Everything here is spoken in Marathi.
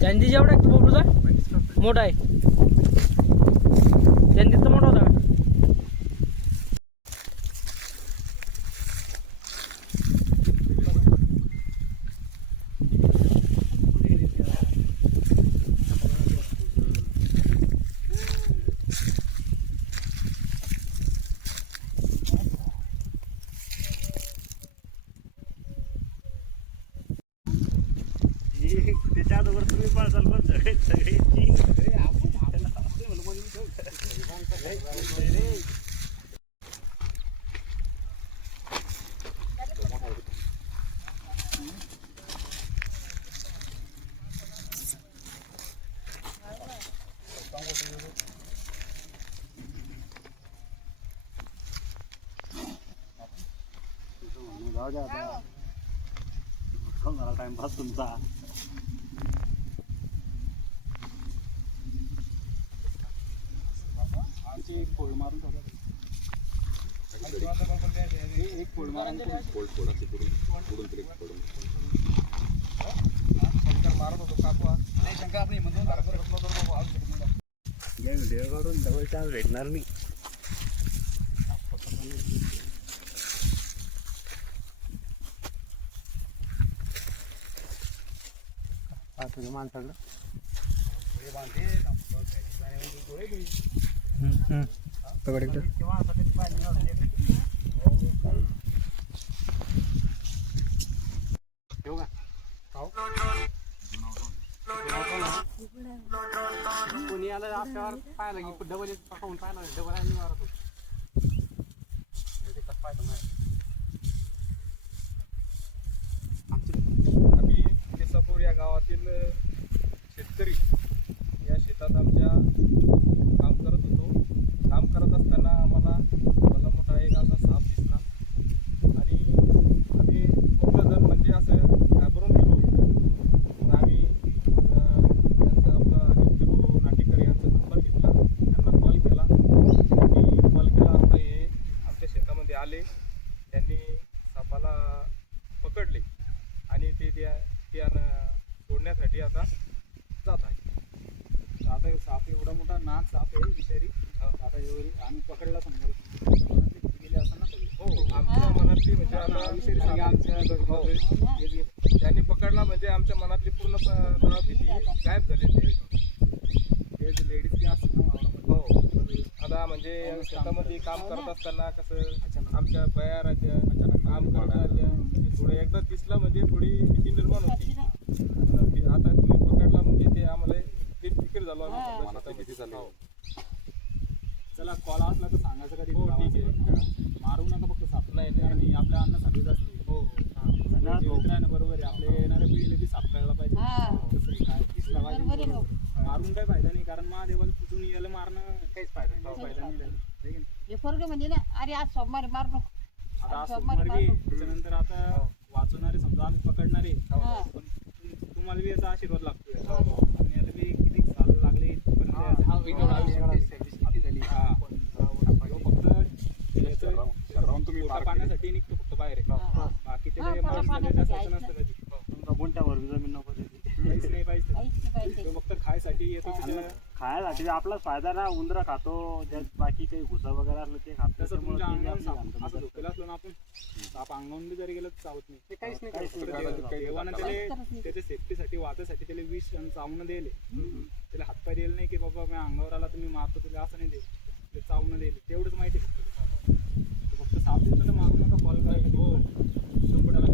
चांदी जेवढा आहे तो तुझा मोठा आहे. चांदीचा मोठा होता का? त्याच्या अगोदर तुम्ही पाळसाल पण सगळे सगळे जाऊ द्या आता टाइमपास तुमचा आमची एक फोड मारून टाका. हे एक फोड मारून टाका. शंकर मारत होतो आज. नाही, शंकर आपण जा. या व्हिडिओ काढून डबल चान्स भेटणार नाही माणसाकडं पकड एकदा कोणी आलं आपल्यावर पाहायला की डबल एक पकावून पाहिला डबल आणि मारत होतो पाहिजे कसं पाहिलं नाही. आमचे- आम्ही केसापूर या गावातील अ, शेतकरी या शेतात आमच्या काम करत होतो काम करत असताना आम्हाला भला मोठा एक असा साप दिसला आणि आम्ही खूप जण म्हणजे असं घाबरून गेलो मग आम्ही अं, त्यांचा आपला आदित्य भाऊ नाटेकर यांचा नंबर घेतला त्यांना कॉल केला आणि कॉल केला असता हे आमच्या शेतामध्ये आले त्यांनी सापाला पकडले आणि ते त्या त्यानं सोडण्यासाठी आता जात आहे. आता हे साप एवढा मोठा नाग साप आहे विषारी आता एवढी आम्ही पकडला समजा गेले सगळे. हो आमच्या मनातली म्हणजे आता विषारी साप आमच्या हो. त्यांनी पकडला म्हणजे आमच्या मनातली पूर्ण भीती गायब झाली. तेच लेडीज बी असतात ना. हो. आता म्हणजे शेतामध्ये काम करत असताना कसं आमच्या बया राहत्या काम करत राहत्या म्हणजे थोडं एकदा दिसला म्हणजे थोडी भीती निर्माण होती आणि आता तुम्ही पकडला म्हणजे ते आम्हाला ते तिकीट झालो आम्ही समजा शेतामध्ये. हो. चला कॉल असला तर सांगायचं कधी हो ठीक आहे मारू नका फक्त साप नाही नाही आणि आपल्या अन्न सांगित असते हो जीवित राहणं बरोबर आहे आपल्या येणाऱ्या पिढीला ती साप कळला पाहिजे काय बरोबर आहे बरोबर. मारून काय फायदा नाही कारण महादेवाला पुजून यायला मारणं काहीच फायदा काही नाही फायदा नाही त्याला. है? हे पोरगं म्हणजे ना अरे आज सोमवारी मार नको आता आज असं सोमवारी मर्गी मार नको. त्याच्यानंतर आता वाचवणारे समजा आम्ही पकडणारे हा. पण तुम- तुम्हाला बी याचा आशीर्वाद लागतोय आणि याला बी किती साल लागले इथपर्यंत हा. हा? हा. याचं खायसाठी येतो त्याच्या खायसाठी आपलाच फायदा ना उंदरा खातो. बाकी काही भुसा वगैरे असलं ते खातो. झोपेला असलो ना आपण ताप अंगावून बी जरी गेलो तर चावत नाही. त्याच्या सेफ्टीसाठी वाचायसाठी त्याला विष आणि चावणं दिले. त्याला हातपाय दिले नाही की बाबा मी अंगावर आला तुम्ही मारतो तुला असं नाही दिले. चावून दिले. तेवढंच माहिती आहे फक्त. तो फक्त साप दिसला तर मारू नका कॉल करायला हो. शंभर टक्के.